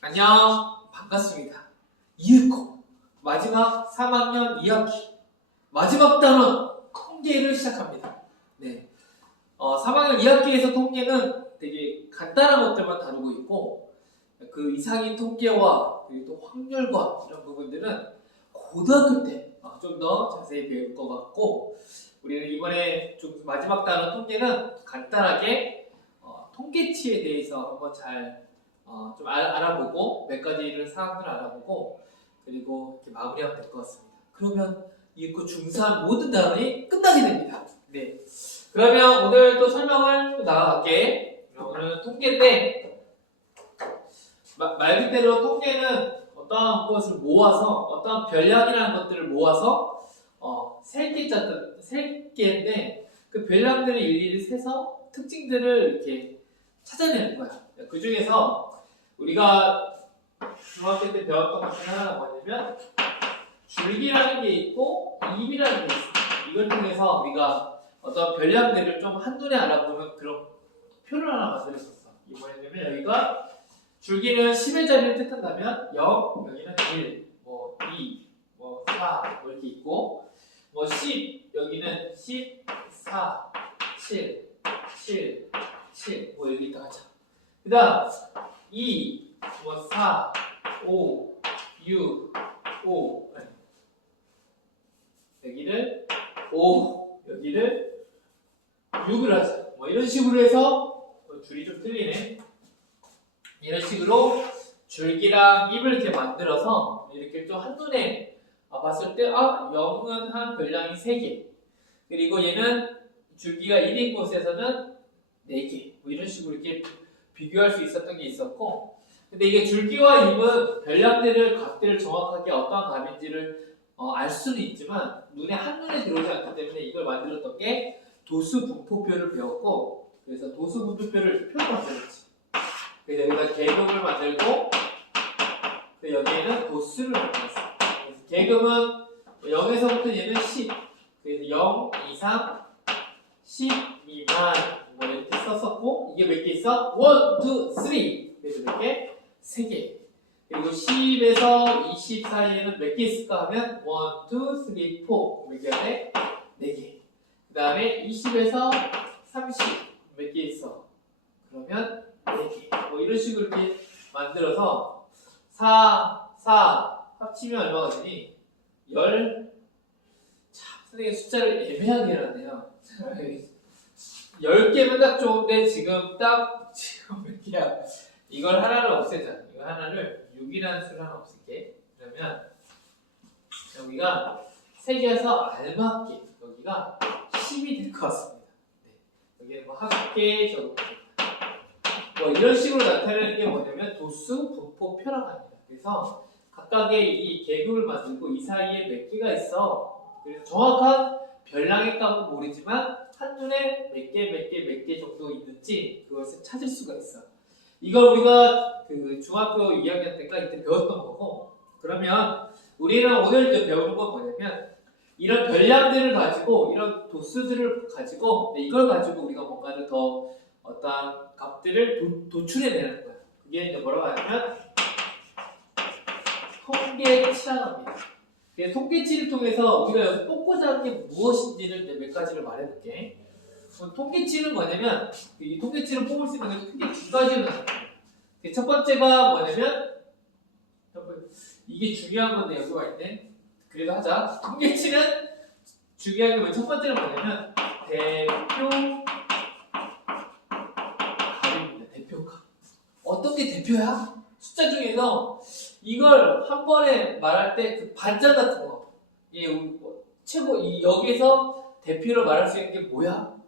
안녕, 반갑습니다. 이윽고 마지막 3학년 2학기 마지막 단원 통계를 시작합니다. 네, 3학년 2학기에서 통계는 되게 간단한 것들만 다루고 있고 그 이상인 통계와 그리고 또 확률과 이런 부분들은 고등학교 때 좀 더 자세히 배울 것 같고 우리는 이번에 좀 마지막 단원 통계는 간단하게 통계치에 대해서 한번 잘 좀 알아보고 몇 가지를 사항들을 알아보고 그리고 이렇게 마무리하면 될 것 같습니다. 그러면 이윽고 중3 모든 단원이 끝나게 됩니다. 네. 그러면 오늘 또 설명을 또 나아갈게. 오늘은 통계인데 말 그대로 통계는 어떠한 것을 모아서 어떠한 별량이라는 것들을 모아서 세 개인데 그 별량들을 일일이 세서 특징들을 이렇게 찾아내는 거야. 그 중에서 우리가 중학교 때 배웠던 것 중에 하나가 뭐냐면 줄기라는 게 있고 입이라는 게 있습니다. 이걸 통해서 우리가 어떤 별량들을 좀 한눈에 알아보는 그런 표를 하나 만들었었어. 이게 뭐냐면 여기가 줄기는 10의 자리를 뜻한다면 0, 여기는 1, 2, 4 이렇게 있고 10, 여기는 10, 4, 7, 7, 7 여기 있다 하자. 그 다음 2, 4, 5, 6, 5 여기를 5, 여기를 6을 하자. 이런 식으로 해서 줄이 좀 틀리네. 이런 식으로 줄기랑 입을 이렇게 만들어서 이렇게 좀 한눈에 봤을 때 0은 한 별량이 3개 그리고 얘는 줄기가 1인 곳에서는 4개 이런 식으로 이렇게 비교할 수 있었던 게 있었고 근데 이게 줄기와 입은 별량들을 각들을 정확하게 어떠한 값인지를 알 수는 있지만 눈에 한눈에 들어오지 않기 때문에 이걸 만들었던 게 도수분포표를 배웠고 그래서 도수분포표를 표로 만들었지. 그래서 여기다 계급을 만들고 여기에는 도수를 만들었어. 그래서 계급은 0에서부터 얘는 10 그래서 0 이상 10 미만 이렇게 썼었고 이게 몇 개 있어? 1, 2, 3 그래서 이렇게 3개 그리고 10에서 20 사이에는 몇 개 있을까 하면 1, 2, 3, 4 몇 개 안에 4개 그 다음에 20에서 30 몇 개 있어? 그러면 4개 이런 식으로 이렇게 만들어서 4 합치면 얼마가 되니? 10 참 선생님 숫자를 애매하게 해놨네요 10개면 딱 좋은데 지금 몇 개야? 이걸 하나를 없애자. 이거 하나를 6이라는 수를 하나 없앨게. 그러면 여기가 3개여서 알맞게 여기가 10이 될 것 같습니다. 네. 여기는 합계 적용. 이런 식으로 나타내는 게 뭐냐면 도수 분포표라고 합니다. 그래서 각각의 이 계급을 만들고 이 사이에 몇 개가 있어. 그래서 정확한 별량의 값은 모르지만 한눈에 몇 개 정도 있는지 그것을 찾을 수가 있어. 이걸 우리가 그 중학교 2학년 때까 이때 배웠던 거고 그러면 우리는 오늘 배우는 건 뭐냐면 이런 별량들을 가지고 이런 도수들을 가지고 이걸 가지고 우리가 뭔가를 더 어떤 값들을 도출해내는 거야. 그게 이제 뭐라고 하냐면 통계치라고 합니다. 통계치를 통해서 우리가 여기서 뽑고자 하는 게 무엇인지를 이제 몇 가지를 말해볼게. 통계치는 뭐냐면 이 통계치를 뽑을 수 있는 게 크게 두 가지로 나눠요. 첫 번째가 뭐냐면 이게 중요한 건데 여기가 있네. 그래도 하자. 통계치는 중요한 게 첫 번째는 뭐냐면 대표값입니다. 대표값. 어떤 게 대표야? 숫자 중에서 이걸 한 번에 말할 때 그 반장 같은 거. 최고 여기에서 대표로 말할 수 있는 게 뭐야?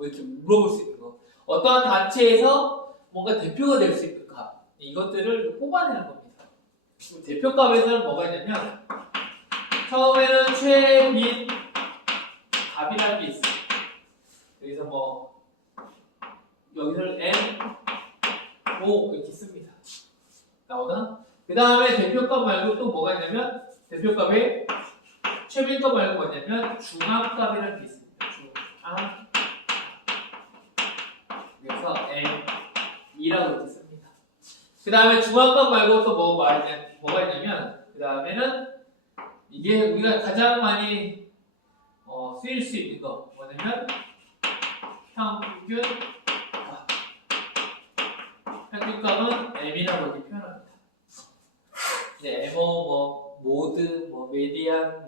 이렇게 물어볼 수 있는 거. 어떠한 단체에서 뭔가 대표가 될 수 있는가? 이것들을 뽑아내는 겁니다. 대표값에서는 뭐가 있냐면 처음에는 최빈 값이라는 게 있어요. 그래서 여기서는 M5 이렇게 씁니다. 나오나? 그 다음에 대표값 말고 또 뭐가 있냐면 대표값에 최빈값 말고 뭐냐면 중앙값이라는 게 있습니다. 중앙 그래서 M2라고 이렇게 씁니다. 그 그 다음에 중앙값 말고 또 뭐가 있냐면 그 다음에는 이게 우리가 가장 많이 쓰일 수 있는 거 뭐냐면 평균값은 M이라고 이렇게 표현합니다. 이제 MO 모드 메디안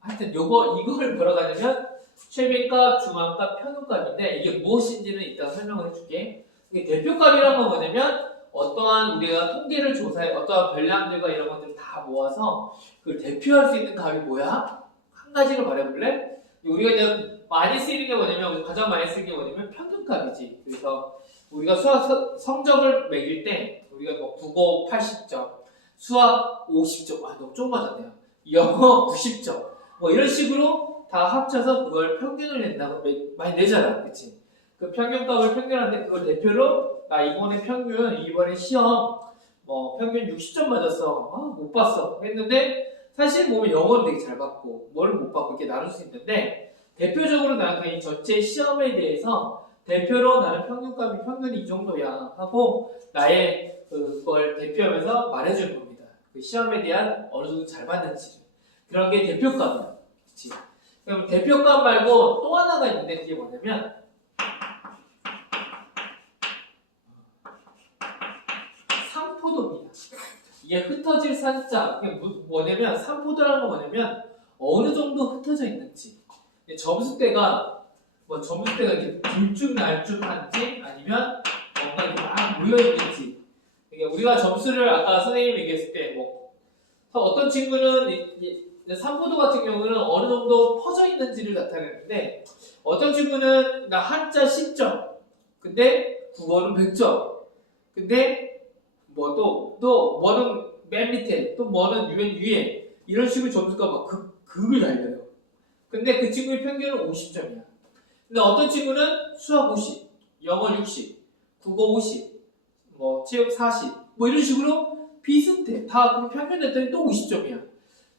하여튼 이걸 뭐라고 하냐면 최빈값, 중앙값, 평균값인데 이게 무엇인지는 이따 설명을 해줄게. 이게 대표값이란 건 뭐냐면 어떠한 우리가 통계를 조사해 어떠한 별량들과 이런 것들을 다 모아서 그걸 대표할 수 있는 값이 뭐야? 한 가지로 말해볼래? 우리가 이제 많이 쓰이는 게 뭐냐면 가장 많이 쓰는 게 뭐냐면 평균값이지. 그래서 우리가 수학 성적을 매길 때 우리가 국어 80점, 수학 50점, 너무 좀 맞았네요. 영어 90점, 이런 식으로 다 합쳐서 그걸 평균을 낸다고 많이 내잖아, 그치? 그 평균값을 평균하는데 그걸 대표로 나 이번에 시험 평균 60점 맞았어, 못 봤어 했는데 사실 보면 영어는 되게 잘 봤고 뭐를 못 봤고 이렇게 나눌 수 있는데 대표적으로 나는 그냥 이 전체 시험에 대해서 대표로 나는 평균이 이 정도야 하고 나의 그걸 대표하면서 말해주는 겁니다. 그 시험에 대한 어느 정도 잘 봤는지 그런 게 대표값이야. 그치? 그럼 대표값 말고 또 하나가 있는데 그게 뭐냐면 산포도입니다. 이게 흩어질 산자. 이게 뭐냐면 산포도라는 건 뭐냐면 어느 정도 흩어져 있는지. 점수대가 이렇게 들쭉날쭉한지 아니면 뭔가 이렇게 막 모여있는지. 그러니까 우리가 점수를 아까 선생님이 얘기했을 때 어떤 친구는 산포도 같은 경우는 어느 정도 퍼져 있는지를 나타내는데 어떤 친구는 나 한자 10점 근데 국어는 100점 근데 또 뭐는 맨 밑에 또 뭐는 맨 위에 이런 식으로 점수가 막 극을 달려요. 근데 그 친구의 평균은 50점이야. 근데 어떤 친구는 수학 50, 영어 60, 국어 50, 체육 40 이런 식으로 비슷해. 다 그럼 평균 냈더니 또 50점이야.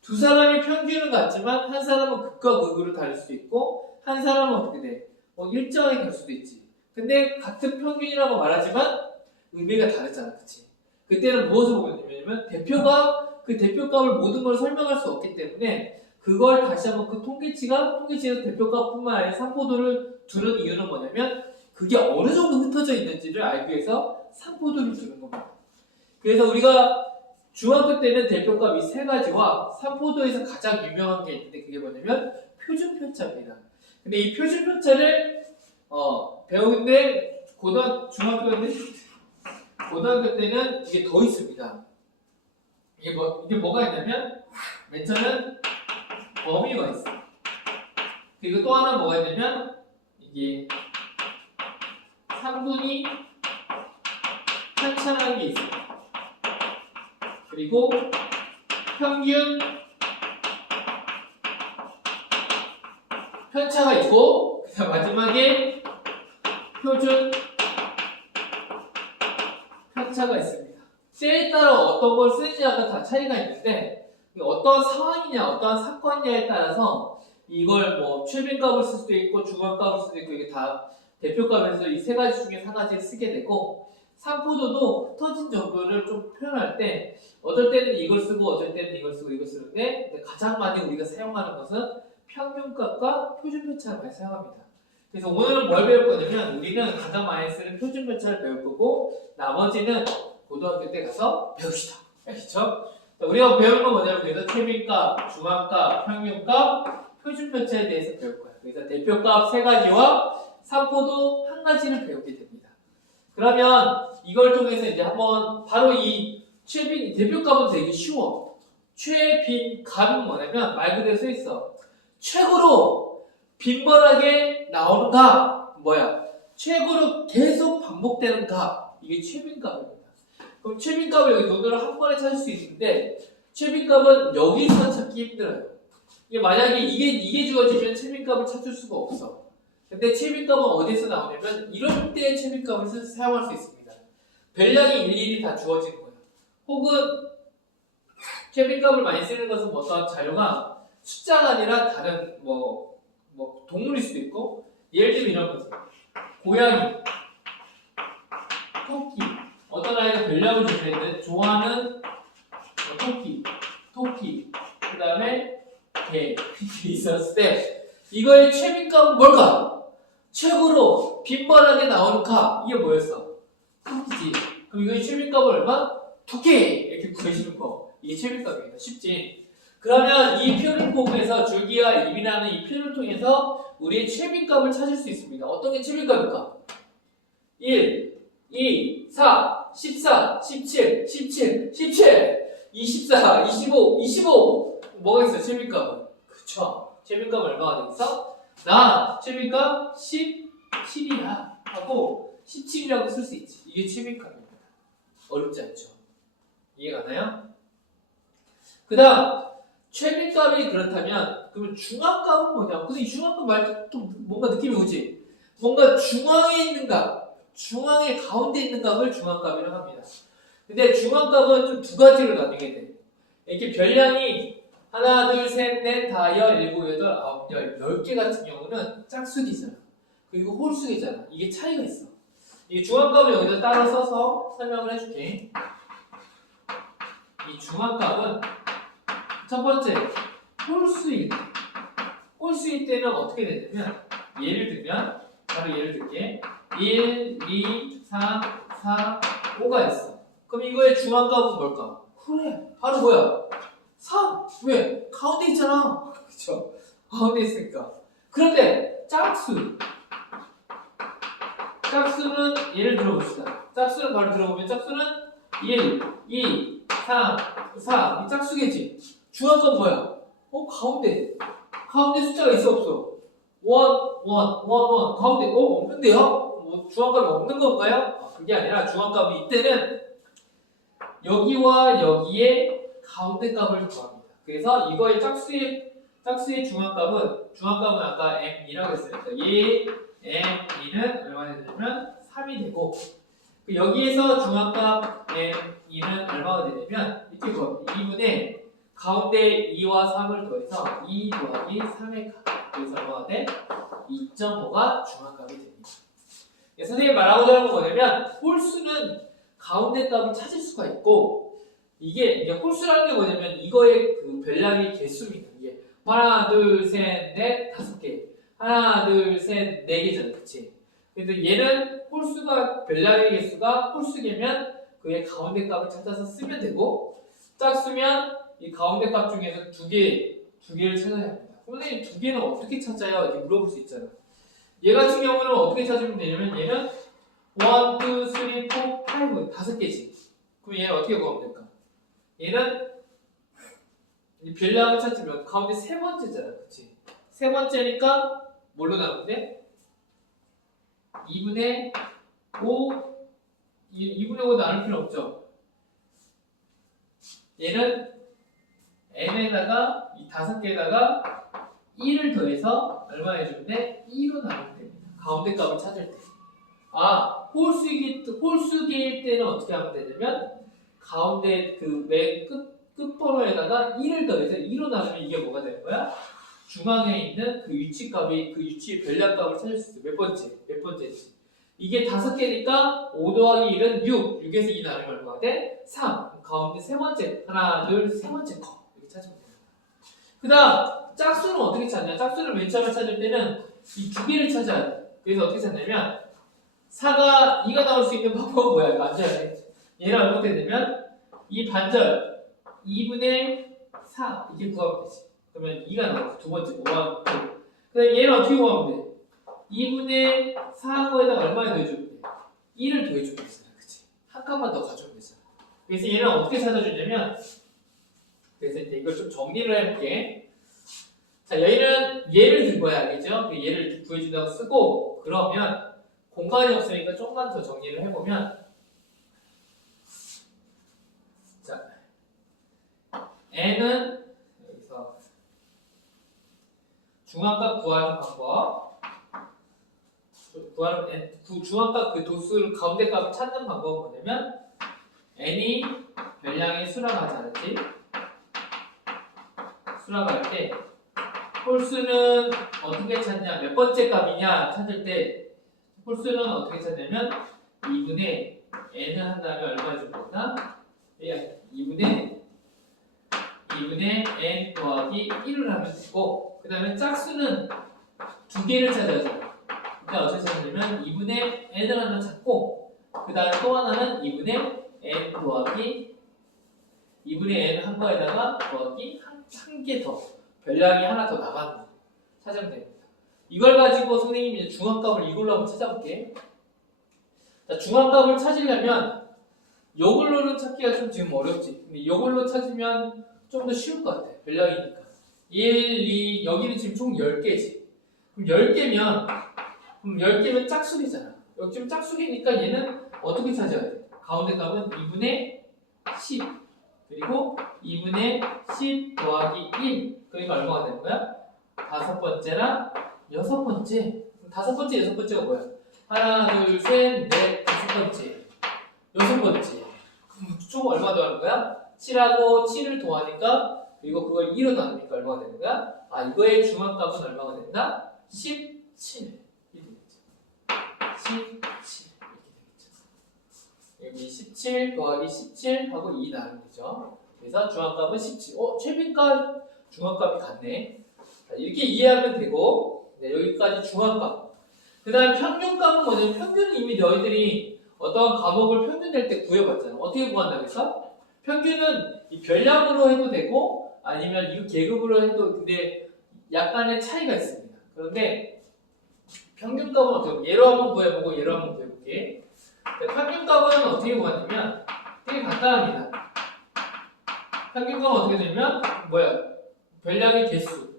두 사람이 평균은 같지만 한 사람은 극과 극으로 다를 수도 있고 한 사람은 어떻게 돼? 일정하게 갈 수도 있지. 근데 같은 평균이라고 말하지만 의미가 다르잖아, 그치? 그때는 무엇을 보면 되냐면 그 대표값을 모든 걸 설명할 수 없기 때문에 그걸 다시 한번 그 통계치에서 대표값뿐만 아니라 산포도를 두는 이유는 뭐냐면 그게 어느 정도 흩어져 있는지를 알기 위해서 산포도를 두는 겁니다. 그래서 우리가 중학교 때는 대표값 이 세 가지와 산포도에서 가장 유명한 게 있는데 그게 뭐냐면 표준편차입니다. 근데 이 표준편차를 배우는데 중학교 때는 이게 더 있습니다. 이게 뭐가 있냐면 맨 처음엔 범위가 있어. 그리고 또 하나 뭐가 있냐면 이게 3분위 편차라는 게 있어요. 그리고 평균 편차가 있고 그다음 마지막에 표준 편차가 있습니다. 때에 따라 어떤 걸 쓰느냐가 다 차이가 있는데 어떤 상황이냐 어떤 사건이냐에 따라서 이걸 최빈값을 쓸 수도 있고 중앙값을 쓸 수도 있고 이게 다 대표값에서 이 세 가지 중에 한 가지를 쓰게 되고 산포도도 흩어진 정도를 좀 표현할 때 어떨 때는 이걸 쓰고 어떨 때는 이걸 쓰는데 가장 많이 우리가 사용하는 것은 평균값과 표준편차를 많이 사용합니다. 그래서 오늘은 뭘 배울 거냐면 우리는 가장 많이 쓰는 표준편차를 배울 거고 나머지는 고등학교 때 가서 배웁시다. 알겠죠? 우리가 배우는 건 뭐냐면 그래서 최빈값, 중앙값, 평균값, 표준편차에 대해서 배울 거예요. 그래서 대표값 세 가지와 산포도 한 가지를 배우게 됩니다. 그러면 이걸 통해서 이제 한번 바로 이 대표값은 되게 쉬워. 최빈값은 뭐냐면 말 그대로 써 있어. 최고로 빈번하게 나오는 값 뭐야? 최고로 계속 반복되는 값 이게 최빈값입니다. 그럼 최빈값을 여기 눈으로 한 번에 찾을 수 있는데 최빈값은 여기서 찾기 힘들어요. 이게 만약에 이게 주어지면 최빈값을 찾을 수가 없어. 근데 최빈값은 어디서 나오냐면 이런 때의 최빈값을 사용할 수 있습니다. 별량이 일일이 다 주어지는 거예요. 혹은 최빈값을 많이 쓰는 것은 어떤 자료가 숫자가 아니라 다른 동물일 수도 있고 예를 들면 이런 거죠. 고양이, 토끼 어떤 아이는 별량을 조사했는데 좋아하는 토끼, 그 다음에 개 이렇게 있었을 때 이거의 최빈값은 뭘까? 최고로 빈번하게 나오는 값 이게 뭐였어? 토끼지. 그럼 이거의 최빈값은 얼마? 토끼 이렇게 구해주는 거 이게 최빈값입니다. 쉽지? 그러면 이 표를 통해서 줄기와 입이라는 이 표를 통해서 우리의 최빈값을 찾을 수 있습니다. 어떤 게 최빈값일까? 1, 2, 4, 14, 17, 17, 17, 24, 25, 25 뭐가 있어? 최빈값은 그쵸? 최빈값 얼마가 되겠어? 나 최빈값 17이야 하고 17이라고 쓸 수 있지. 이게 최빈값입니다. 어렵지 않죠? 이해가 가나요? 그 다음 최빈값이 그렇다면 그러면 중앙값은 뭐냐? 근데 이 중앙값 말도 또 뭔가 느낌이 오지? 뭔가 중앙에 있는 값, 중앙의 가운데 있는 값을 중앙값이라고 합니다. 근데 중앙값은 좀 두 가지로 나뉘게 돼. 이렇게 별량이 하나, 둘, 셋, 넷, 다섯, 일곱, 여덟, 아홉, 열, 10개 같은 경우는 짝수기잖아. 그리고 홀수기잖아. 이게 차이가 있어. 이 중앙값을 여기다 따로 써서 설명을 해줄게. 이 중앙값은 첫 번째, 홀수일 때. 홀수일 때는 어떻게 되냐면, 예를 들면, 바로 예를 들게. 1, 2, 3, 4, 5가 있어. 그럼 이거의 중앙값은 뭘까? 그래. 바로 뭐야? 3. 왜? 가운데 있잖아. 그쵸? 가운데 있으니까. 그런데, 짝수는 예를 들어봅시다. 짝수는 바로 들어보면, 짝수는 1, 2, 3, 4. 이 짝수겠지? 중앙값 뭐야? 가운데. 가운데 숫자가 있어, 없어? 1, 1, 1, 1. 가운데, 없는데요? 뭐, 중앙값이 없는 건가요? 그게 아니라 중앙값이 이때는 여기와 여기에 가운데 값을 구합니다. 그래서 이거의 짝수의 중앙값은 아까 m2라고 했으니까 얘 m2는 얼마 되냐면 3이 되고 여기에서 중앙값 m2는 얼마가 되냐면 이렇게 구합니다. 2분의 가운데 2와 3을 더해서 2 더하기 3의 값. 그래서 얼마가 돼? 2.5가 중앙값이 됩니다. 선생님이 말하고자 하는 건 뭐냐면 홀수는 가운데 값을 찾을 수가 있고 이게 홀수라는 게 뭐냐면 이거의 그 별량의 개수입니다. 이게 하나, 둘, 셋, 넷, 5개. 하나, 둘, 셋, 4개잖아. 그치? 근데 얘는 홀수가 별량의 개수가 홀수개면 그의 가운데 값을 찾아서 쓰면 되고 짝수면 이 가운데 값 중에서 두 개를 찾아야 합니다. 선생님 두 개는 어떻게 찾아요? 이렇게 물어볼 수 있잖아. 얘 같은 경우는 어떻게 찾으면 되냐면 얘는 1, 2, 3, 4, 5 5개지. 그럼 얘는 어떻게 구하면 될까? 얘는 이 별량을 찾으면 가운데 세 번째잖아. 그치? 세 번째니까 뭘로 나누는데? 2분의 5 2분의 5 나눌 필요 없죠? 얘는 n에다가 이 5개에다가 1을 더해서 얼마 해주면 돼? 2로 나누면 됩니다. 가운데 값을 찾을 때. 홀수기일 때는 어떻게 하면 되냐면 가운데 그 맨 끝번호에다가 1을 더해서 2로 나누면 이게 뭐가 되는 거야? 중앙에 있는 그 위치값이 그 위치의 별량값을 찾을 수 있어. 몇 번째지? 이게 5개니까 5 더하기 1은 6에서 2 나누면 얼마가 돼? 3. 가운데 세 번째, 하나, 둘, 세 번째 거 이렇게 찾으면 됩니다. 그 다음 짝수는 어떻게 찾냐? 짝수를 맨 처음에 찾을 때는 이 두 개를 찾아야 돼. 그래서 어떻게 찾냐면 4가 2가 나올 수 있는 방법은 뭐야? 반절. 얘를 어떻게 되냐면 이 반절 2분의 4 이렇게 구하면 되지. 그러면 2가 나오죠. 두 번째 5, 2. 그다음 얘는 어떻게 구하면 돼? 2분의 4하고에다가 얼마 더해주면 돼? 1을 더해주면 되잖아. 그치? 한 칸만 더 가져오면 되잖아. 그래서 얘는 어떻게 찾아주냐면 그래서 이제 이걸 좀 정리를 해볼게. 자, 여기는 얘를 든 거야. 알겠죠? 얘를 이렇게 구해준다고 쓰고 그러면 공간이 없으니까 조금만 더 정리를 해보면 자, n은 여기서 중앙값 구하는 방법 중앙값 그 도수 가운데 값을 찾는 방법은 뭐냐면 n이 별량의 수라고 하지 않았지? 수라고 할 때 홀수는 어떻게 찾냐 몇 번째 값이냐 찾을 때 홀수는 어떻게 찾냐면 2분의 n을 한 다음에 얼마 줄 거다? 2분의 n 더하기 1을 하면 되고 그 다음에 짝수는 두 개를 찾아야죠. 그러니까 어떻게 찾냐면 2분의 n을 하나 찾고 그 다음에 또 하나는 2분의 n 더하기 2분의 n 한 거에다가 더하기 한 개 더 별량이 하나 더 나가는 거 찾으면 됩니다. 이걸 가지고 선생님이 이제 중앙값을 이걸로 한번 찾아볼게. 자, 중앙값을 찾으려면 이걸로는 찾기가 좀 지금 어렵지. 근데 이걸로 찾으면 좀 더 쉬울 것 같아. 별량이니까. 1, 2, 여기는 지금 총 10개지. 그럼 10개면 짝수이잖아. 여기 지금 짝수이니까 얘는 어떻게 찾아야 돼? 가운데 값은 2분의 10. 그리고 2분의 10 더하기 1. 그러니까 얼마가 되는 거야? 다섯 번째랑 여섯 번째. 다섯 번째, 여섯 번째가 뭐야? 하나, 둘, 셋, 넷, 다섯 번째. 여섯 번째. 그럼 총 얼마 더하는 거야? 7하고 7을 더하니까 그리고 그걸 2로 나누니까 얼마가 되는 거야? 아, 이거의 중앙값은 얼마가 된다? 17. 이렇게 되겠죠. 17. 이렇게 되겠죠. 여기 17 더하기 17 하고 2 나누면 되죠. 그래서 중앙값은 17. 최빈값 중앙값이 같네. 자, 이렇게 이해하면 되고 네, 여기까지 중앙값. 그 다음 평균값은 뭐냐면 평균은 이미 너희들이 어떤 과목을 평균 낼 때 구해봤잖아. 어떻게 구한다고 했어? 평균은 이 별량으로 해도 되고 아니면 이 계급으로 해도 근데 약간의 차이가 있습니다. 그런데 평균값은 어떻게 얘로 한번 구해보고 얘로 한번 구해볼게. 평균값은 어떻게 구하냐면 되게 간단합니다. 평균값은 어떻게 되냐면 뭐야? 별량의 개수.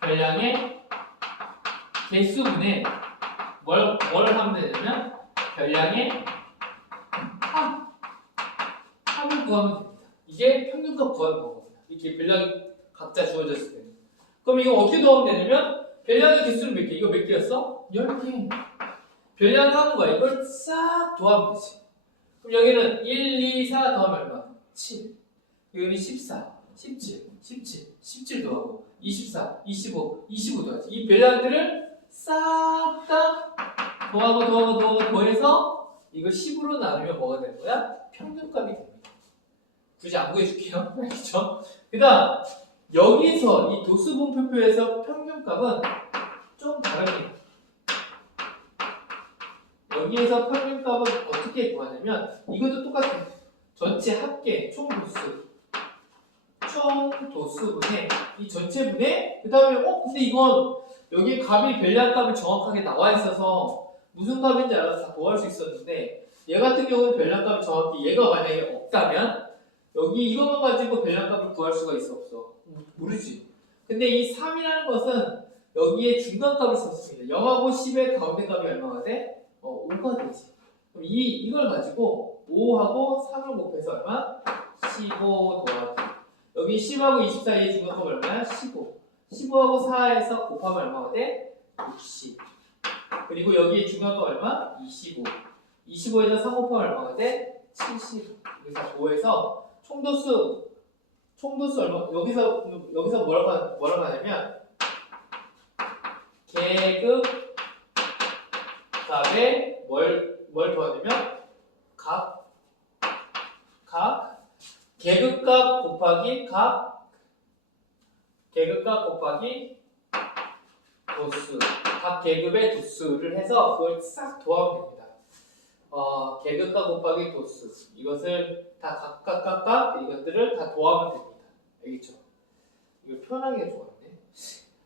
별량의 개수분의 뭘 하면 되냐면 별량의 합을 구하면 됩니다. 이게 평균값 구하는 거거든요. 이렇게 별량이 각자 주어졌을 때. 그럼 이거 어떻게 더하면 되냐면 별량의 개수는 몇 개? 이거 몇 개였어? 10개. 별량을 하는 거야. 이걸 싹 더하면 되지. 그럼 여기는 1, 2, 4 더하면 얼마? 7. 여기는 14, 17, 17, 17 더하고 24, 25, 25 더하지. 이 별량들을 싹 다 더해서 이거 10으로 나누면 뭐가 되는 거야? 평균값이 됩니다. 굳이 안 구해줄게요. 알겠죠? 그 다음 여기서 이 도수분표표에서 평균값은 좀 다릅니다. 여기에서 평균값은 어떻게 구하냐면 이것도 똑같아요. 전체 합계 총도수분의 이 전체분의 그 다음에 근데 이건 여기 값이 별량값이 정확하게 나와 있어서 무슨 값인지 알아서 다 구할 수 있었는데 얘 같은 경우는 별량값이 정확히 얘가 만약에 없다면 여기 이것만 가지고 별량값을 구할 수가 있어 없어? 모르지. 근데 이 3이라는 것은 여기에 중간값을 썼습니다. 0하고 10의 가운데 값이 얼마가 돼? 5가 되지. 그럼 이걸 가지고 5하고 3을 곱해서 얼마? 15 더하기 여기 10하고 20 사이의 중간값 얼마야? 15. 15하고 4에서 곱하면 얼마가 돼? 60. 그리고 여기에 중간값 얼마? 25. 25에서 3 곱하면 얼마가 돼? 70. 여기서 5에서 총도수 얼마? 여기서 뭐라고 하냐면 계급 값에 뭘 더하냐면 각 계급값 곱하기 계급값 곱하기 도수 각 계급의 도수를 해서 그걸 싹 더하면 됩니다. 계급값 곱하기 도수 이것을 다 각각 이것들을 다 더하면 됩니다. 알겠죠? 이거 표현하기가 좋았네.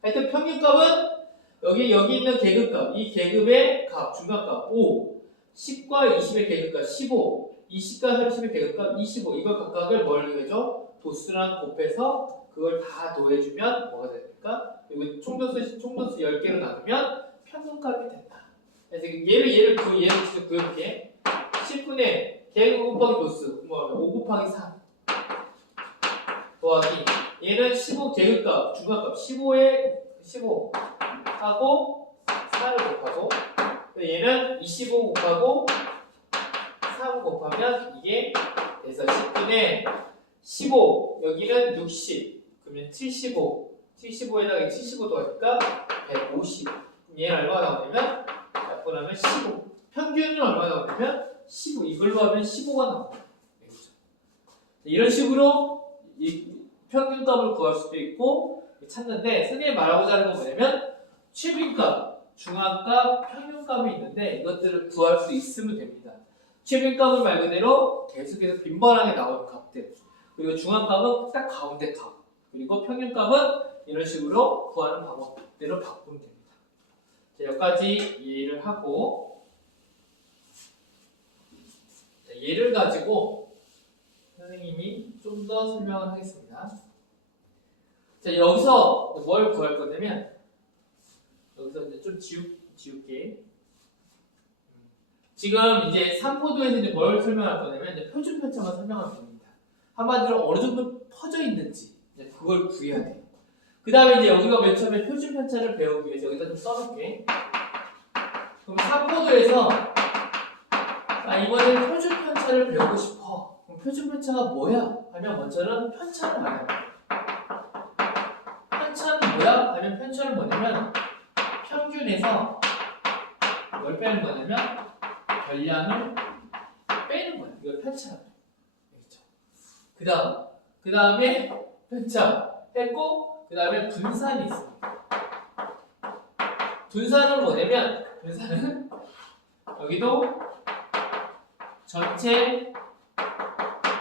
하여튼 평균값은 여기 있는 계급값 이 계급의 값 중간값 5 10과 20의 계급값 15 20과 30의 계급값 25 이걸 각각을 뭘 해줘? 도수랑 곱해서 그걸 다 더해주면 뭐가 됩니까? 그리고 총도수 10개로 나누면 평균값이 된다. 그래서 얘를 직접 구해볼게. 10분의 계급 곱하기 도수 5 곱하기 3 더하기 얘는 15 계급값 중간값 15에 15 하고 4를 곱하고 얘는 25 곱하고 3 곱하면 이게 그래서 10분의 15 여기는 60 그러면 75에다가 75 더하니까 150 그럼 얘는 얼마가 나오냐면 약분하면 15 평균은 얼마 나오냐면 15. 이걸로 하면 15가 나옵니다. 그렇죠? 이런 식으로 이 평균값을 구할 수도 있고 찾는데 선생님이 말하고자 하는 건 뭐냐면 최빈값, 중앙값, 평균값이 있는데 이것들을 구할 수 있으면 됩니다. 최빈값은 말 그대로 계속해서 빈번하게 나오는 값들, 그리고 중앙값은 딱 가운데 값, 그리고 평균값은 이런 식으로 구하는 방법대로 바꾸면 됩니다. 자, 여기까지 이해를 하고 자, 얘를 가지고 선생님이 좀 더 설명을 하겠습니다. 자, 여기서 뭘 구할 거냐면 여기서 이제 좀 지울게. 지금 이제 3포도에서 이제 뭘 설명할 거냐면 이제 표준 편차만 설명하면 됩니다. 한마디로 어느 정도 퍼져 있는지 이제 그걸 구해야 돼요. 그 다음에 이제 여기가 맨 처음에 표준 편차를 배우기 위해서 여기다 좀 써놓을게. 그럼 3포도에서 이번엔 표준 편차를 배우고 싶어. 그럼 표준 편차가 뭐야? 하면 먼저는 편차를 알아야 돼요. 편차는 뭐야? 하면 편차는 뭐냐면 평균에서 뭘 빼는 거냐면 별량을 빼는 거야. 이걸 편차라고 해요. 그렇죠? 그 다음에 편차 했고 그 다음에 분산이 있습니다. 분산은 뭐냐면 분산은 여기도 전체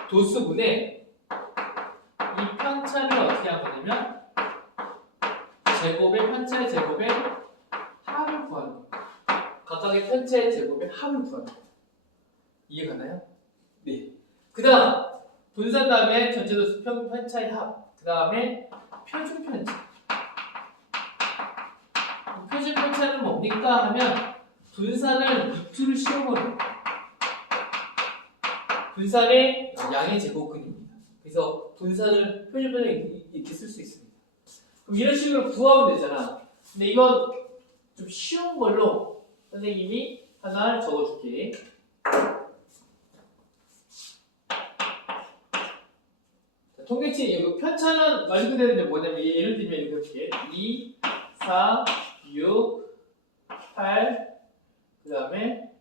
도수분의 이 편차를 어떻게 한 거냐면 제곱의 편차의 제곱의 합을 구하는 거예요. 각각의 편차의 제곱의 합을 구하는 거예요. 이해가나요? 네. 그 다음 분산 다음에 전체 도수 편차의 합, 그 다음에 표준 편차. 표준 편차는 뭡니까? 하면 분산을 루트를 씌워버려요. 분산의 양의 제곱근입니다. 그래서 분산을 표준 편차에 이렇게 쓸 수 있습니다. 그럼 이런 식으로 구하면 되잖아. 근데 이건 좀 쉬운 걸로 선생님이 하나 적어줄게. 통계치, 여기 편차는 말 그대로 이제 뭐냐면 예를 들면 이렇게 2, 4, 6, 8, 그 다음에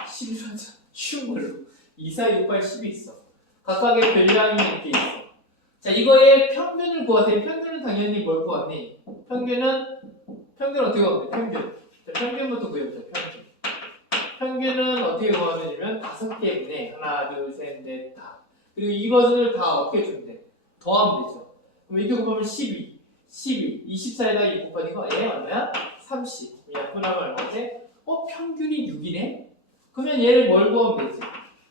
11하자. 쉬운 걸로 2, 4, 6, 8, 10이 있어. 각각의 별량이 이렇게 있어. 자, 이거의 평균을 구하세요. 평균은 당연히 뭘 구하니? 평균은 어떻게 구하면 돼? 평균. 자, 평균부터 구해보자. 평균은 어떻게 구하면 되냐면 5개분의 하나, 둘, 셋, 넷, 다. 그리고 이것을 다 어떻게 주면 돼? 더하면 되죠. 그럼 이렇게 곱하면 12, 24에다가 2 곱하니 이거 얼마야? 30. 약분하면 얼마지? 평균이 6이네? 그러면 얘를 뭘 구하면 되지?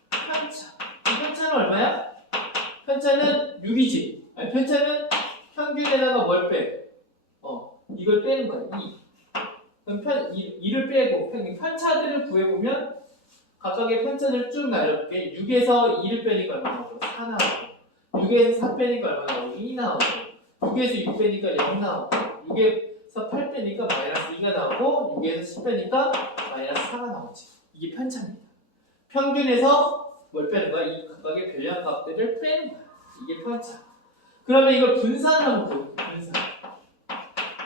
편차. 이 편차는 얼마야? 편차는 6이지. 아니, 편차는 평균에다가 뭘 빼? 이걸 빼는 거야. 2. 그럼 2를 빼고 편차들을 구해보면 각각의 편차들을 쭉 나열할게. 6에서 2를 빼니까 얼마 나오고? 4 나오고 6에서 4 빼니까 얼마 나오고? 2 나오고 6에서 6 빼니까 0 나오고 6에서 8 빼니까 마이너스 2가 나오고 6에서 10 빼니까 마이너스 4가 나오지. 이게 편차입니다. 평균에서 뭘 빼는 거야? 이 각각의 별량 값들을 빼는 거야. 이게 편차. 그러면 이걸 분산을 한번 볼게요.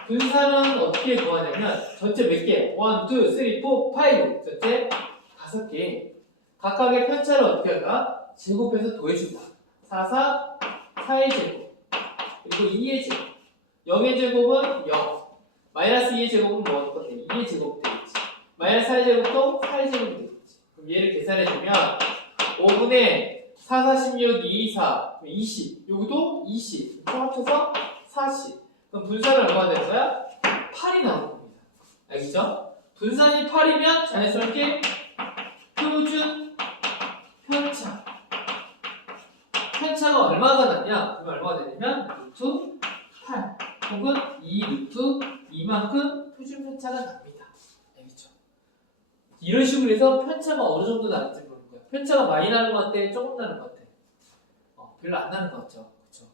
분산은 어떻게 구하냐면 전체 몇 개? 1, 2, 3, 4, 5 전체 5개. 각각의 편차를 어떻게 할까? 제곱해서 더해준다. 4, 4의 제곱 그리고 2의 제곱 0의 제곱은 0 마이너스 2의 제곱은 뭐가 똑같아? 2의 제곱 되겠지. 마이너스 4의 제곱도 4의 제곱이 되겠지. 그럼 얘를 계산해주면 5분의 4, 4, 16, 2, 4 20 여기도 20 총 합쳐서 40. 그럼 분산은 얼마나 되는 거야? 8이 나오는 겁니다. 알겠죠? 분산이 8이면 자연스럽게 표준 편차. 편차가 얼마가 났냐? 그럼 얼마가 되냐면 루트 8 혹은 2 루트 이만큼 표준 편차가 납니다. 알겠죠? 이런 식으로 해서 편차가 어느 정도 나는지 보는 거야. 편차가 많이 나는 것 같아? 조금 나는 것 같아? 별로 안 나는 것 같죠? 그렇죠?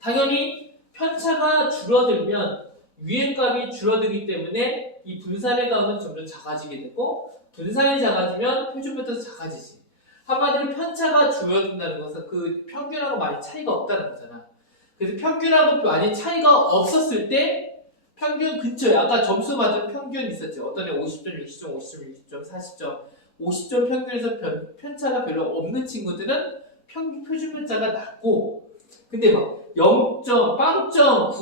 당연히 편차가 줄어들면 유행값이 줄어들기 때문에 이 분산의 값은 점점 작아지게 되고 분산이 작아지면 표준 편차도 작아지지. 한마디로 편차가 줄어든다는 것은 그 평균하고 많이 차이가 없다는 거잖아. 그래서 평균하고 많이 차이가 없었을 때 평균 근처에 아까 점수 맞은 평균 있었죠. 어떤 애 50점, 60점, 50점, 60점, 40점 50점 평균에서 편차가 별로 없는 친구들은 표준 편차가 낮고, 근데 막 0점, 빵점,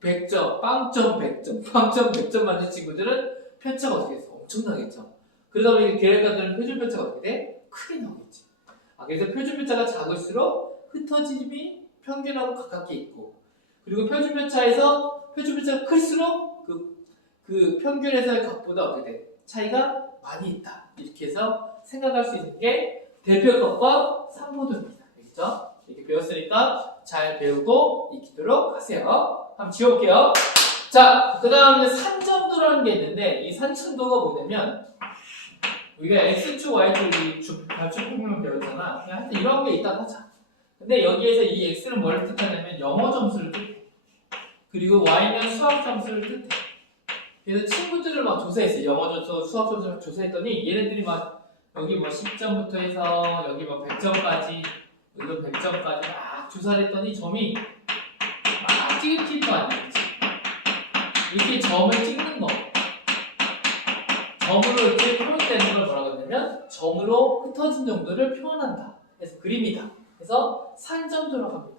100점, 빵점, 100점, 빵점, 100점 맞는 친구들은 편차가 어떻게 됐어? 엄청나겠죠. 그러다 보니까 계획가들은 표준 편차가 어떻게 돼? 크게 나오겠지. 그래서 표준 편차가 작을수록 흩어짐이 평균하고 가깝게 있고, 그리고 표준 편차가 클수록 그 평균에서의 값보다 어떻게 돼? 차이가 많이 있다. 이렇게 해서 생각할 수 있는 게 대표값과 상모도입니다. 알겠죠? 이렇게 배웠으니까 잘 배우고 익히도록 하세요. 한번 지워볼게요. 자, 그 다음에 산점도라는 게 있는데, 이 산점도가 뭐냐면, 우리가 X축, Y축, 발축평면을 배웠잖아. 그냥 하여튼 이런 게 있다고 하자. 근데 여기에서 이 X는 뭘 뜻하냐면 영어 점수를 뜻해. 그리고 Y는 수학 점수를 뜻해. 그래서 친구들을 막 조사했어요. 영어 점수, 수학 점수를 조사했더니 얘네들이 막 여기 뭐 10점부터 해서 여기 뭐 100점까지, 여기도 100점까지 막 조사를 했더니 점이 막 찌릿찌릿도 아니겠지. 이렇게 점을 찍는 거. 점으로 이렇게 표현되는 걸 뭐라고 하냐면 점으로 흩어진 정도를 표현한다. 그래서 그림이다. 그래서 산점도라고 합니다.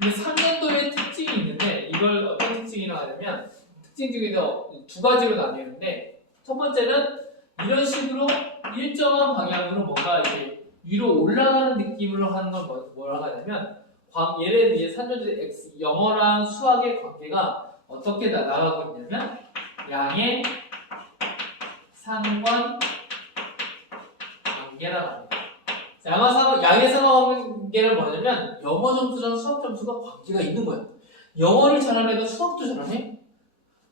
근데 산점도의 특징이 있는데 이걸 어떤 특징이라고 하냐면 특징 중에서 두 가지로 나뉘는데 첫 번째는 이런 식으로 일정한 방향으로 뭔가 이렇게 위로 올라가는 느낌으로 하는 걸 뭐라고 하냐면 예를 들어 산점도의 X, 영어랑 수학의 관계가 어떻게 나가고 있냐면 양의 상관 관계라고 합니다. 양의 상관 관계는 뭐냐면 영어 점수랑 수학 점수가 관계가 있는 거야. 영어를 잘하는 애가 수학도 잘하네?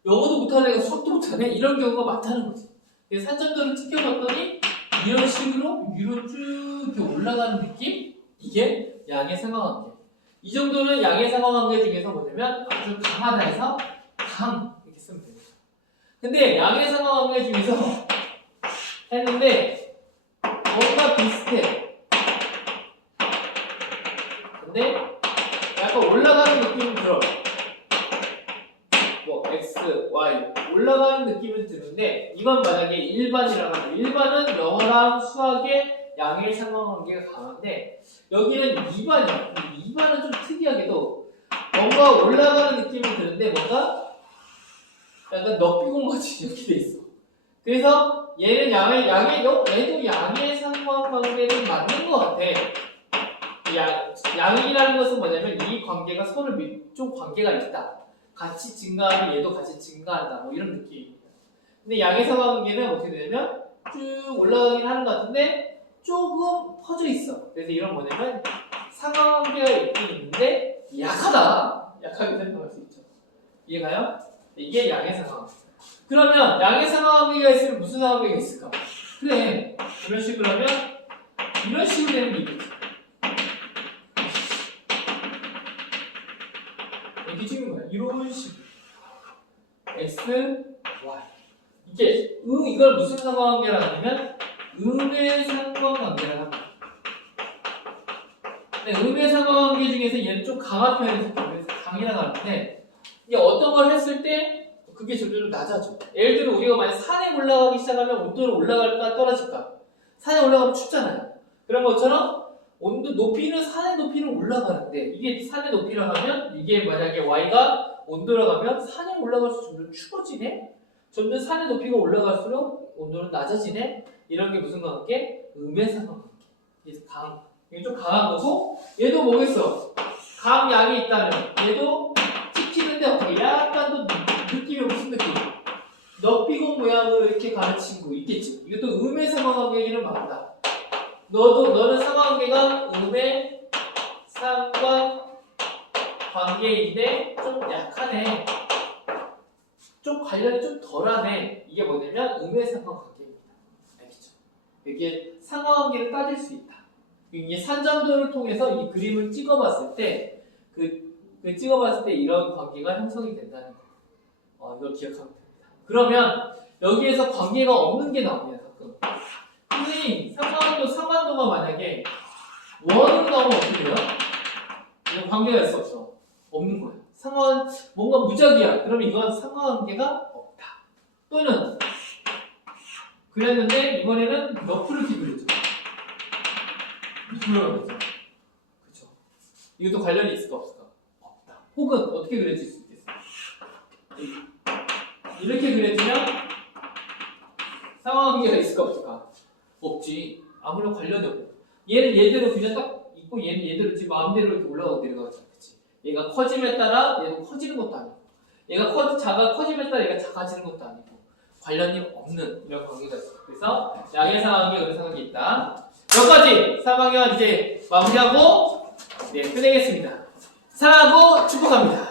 영어도 못하는 애가 수학도 못하네? 이런 경우가 많다는 거지. 그래서 산점도를 찍혀봤더니 이런 식으로 위로 쭉 이렇게 올라가는 느낌? 이게 양의 상관 관계. 이 정도는 양의 상관 관계 중에서 뭐냐면 아주 강하다 해서 강 이렇게 쓰면 됩니다. 근데 양의 상관 관계 중에서 했는데 뭔가 비슷해. 근데 약간 올라가는 느낌은 들어. 뭐 X, Y 올라가는 느낌은 드는데 이건 만약에 일반이라고 하면 일반은 영어랑 수학의 양의 상관관계가 강한데 여기는 2반이야. 2반은 좀 특이하게도 뭔가 올라가는 느낌이 드는데 뭔가 약간 넉비공같이 이렇게 돼 있어. 그래서 얘는 얘도 양의 상관관계는 맞는 것 같아. 양이라는 것은 뭐냐면 이 관계가 서로 좀 관계가 있다. 같이 증가하면 얘도 같이 증가한다. 뭐 이런 느낌입니다. 근데 양의 상관관계는 어떻게 되냐면 쭉 올라가긴 하는 것 같은데 조금 퍼져 있어. 그래서 이런 뭐냐면 상관관계가 있긴 있는데 약하다. 약하게 생각할 수 있죠. 이해가요? 이게 양의 상관관계. 그러면 양의 상관관계가 있으면 무슨 상관관계가 있을까? 그래. 이런 식으로 하면 이런 식으로 되는 게 있겠지. 이렇게 찍는 거야. 이런 식으로. X, Y. 이걸 무슨 상관관계라고 하냐면 음의 상관관계라고 합니다. 근데 음의 상관관계 중에서 얘는 좀 강한 편에서 강이라고 하는데 이게 어떤 걸 했을 때 그게 점점 낮아져. 예를 들어 우리가 만약 산에 올라가기 시작하면 온도는 올라갈까 떨어질까? 산에 올라가면 춥잖아요. 그런 것처럼 산의 높이는 올라가는데 이게 산의 높이라고 하면 이게 만약에 Y가 온도라고 하면 산에 올라갈수록 점점 추워지네? 점점 산의 높이가 올라갈수록 온도는 낮아지네? 이런 게 무슨 관계? 음의 상관관계. 그래서 이게 좀 강한 거고 얘도 뭐겠어? 양이 있다면 얘도 찍히는데 어떻게 약간 더 느낌이 무슨 느낌? 넉비공 모양으로 이렇게 가는 친구 있겠지. 이것도 음의 상관관계기는 맞다. 너는 상관관계가 음의 상관관계인데 좀 약하네. 좀 관련이 좀 덜하네. 이게 뭐냐면 음의 상관관계입니다. 알겠죠? 이게 상관관계를 따질 수 있다. 이게 산점도를 통해서 이 그림을 찍어봤을 때 찍어봤을 때 이런 관계가 형성이 된다는 거. 이걸 기억하면 됩니다. 그러면 여기에서 관계가 없는 게 나옵니다. 가끔. 선생님, 상관도가 만약에 원으로 나오면 어떻게 돼요? 이건 관계가 있을 수 없어. 없는 거예요. 뭔가 무작위야. 그러면 이건 상관관계가 없다. 또는 그렸는데 이번에는 너프를 이렇게 그렸죠. 그렇죠. 이것도 관련이 있을까 없을까? 없다. 혹은 어떻게 그려질 수 있겠어? 이렇게 그려지면 상하관계가 있을까 없을까? 없지. 아무런 관련이 없고. 얘는 얘대로 그냥 딱 있고 얘는 얘대로 지금 마음대로 이렇게 올라가고 내려가잖아. 그치? 얘가 커짐에 따라 얘도 커지는 것도 아니고 얘가 커짐에 따라 얘가 작아지는 것도 아니고 관련이 없는 이런 관계가 있어. 그래서 양의 상하관계, 음의 상하관계 있다. 여기까지 3학년 이제 마무리하고 네, 끝내겠습니다. 사랑하고 축복합니다.